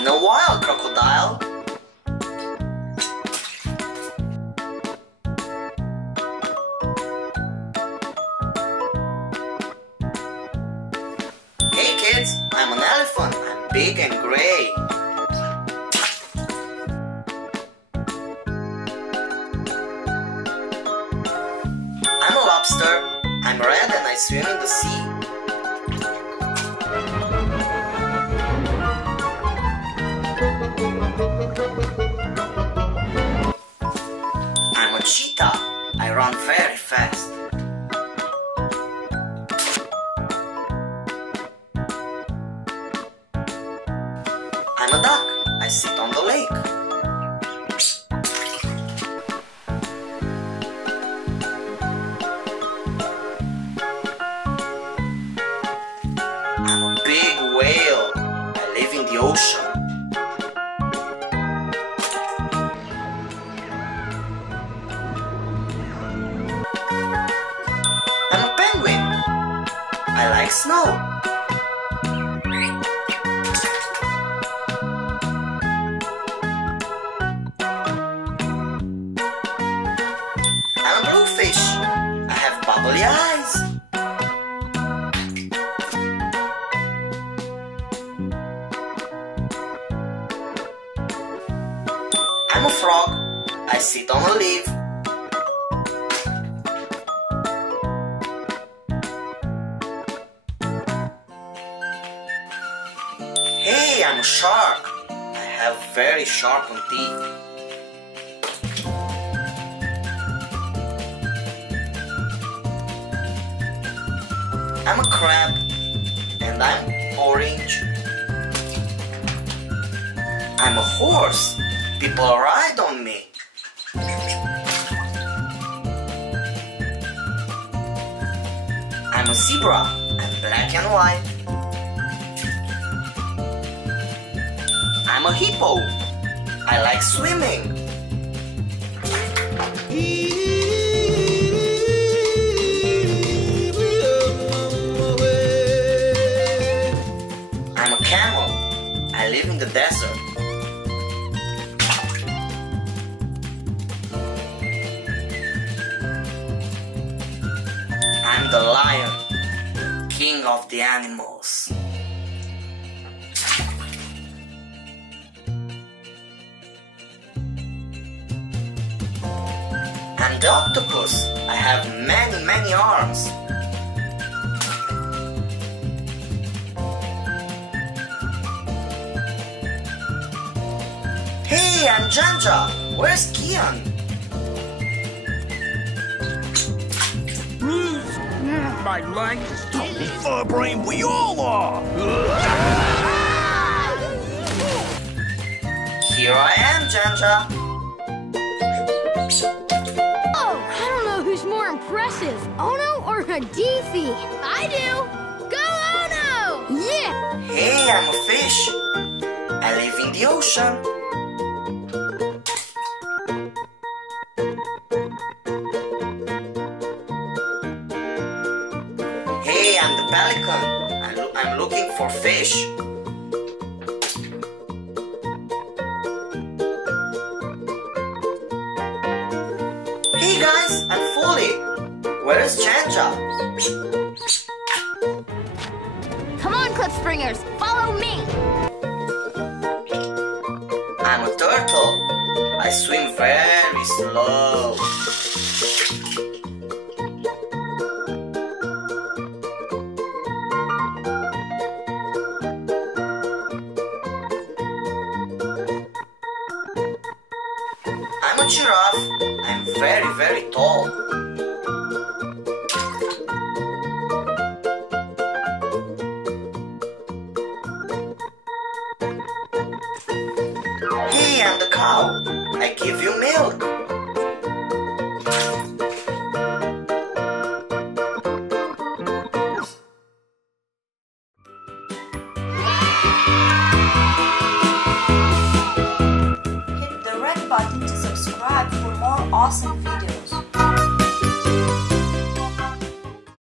Been a while, crocodile. Hey kids, I'm an elephant. I'm big and gray. I'm a lobster. I'm red and I swim in the sea. I'm a cheetah. I run very fast. I'm a duck. I sit on the lake. I'm a big whale. I live in the ocean. I'm a penguin. I like snow. I'm a bluefish. I have bubbly eyes. I'm a frog. I sit on a leaf. Hey, I'm a shark. I have very sharp teeth. I'm a crab and I'm orange. I'm a horse. People ride on me. I'm a zebra. I'm black and white. I'm a hippo. I like swimming. I'm a camel. I live in the desert. I'm the lion, king of the animals. I'm the octopus. I have many arms. Hey, I'm Janja. Where's Kian? My lungs told me fur-brain we all are! Here I am, Janja. Oh, I don't know who's more impressive, Ono or Hadithi. I do. Go Ono! Yeah. Hey, I'm a fish. I live in the ocean. Hey, I'm the pelican. I'm looking for fish. Hey guys, I'm Foley. Where is Janja? Come on, Clip Springers, follow me. I'm a turtle. I swim very slow. I'm a giraffe. I'm very tall. Hey, I'm the cow. I give you milk.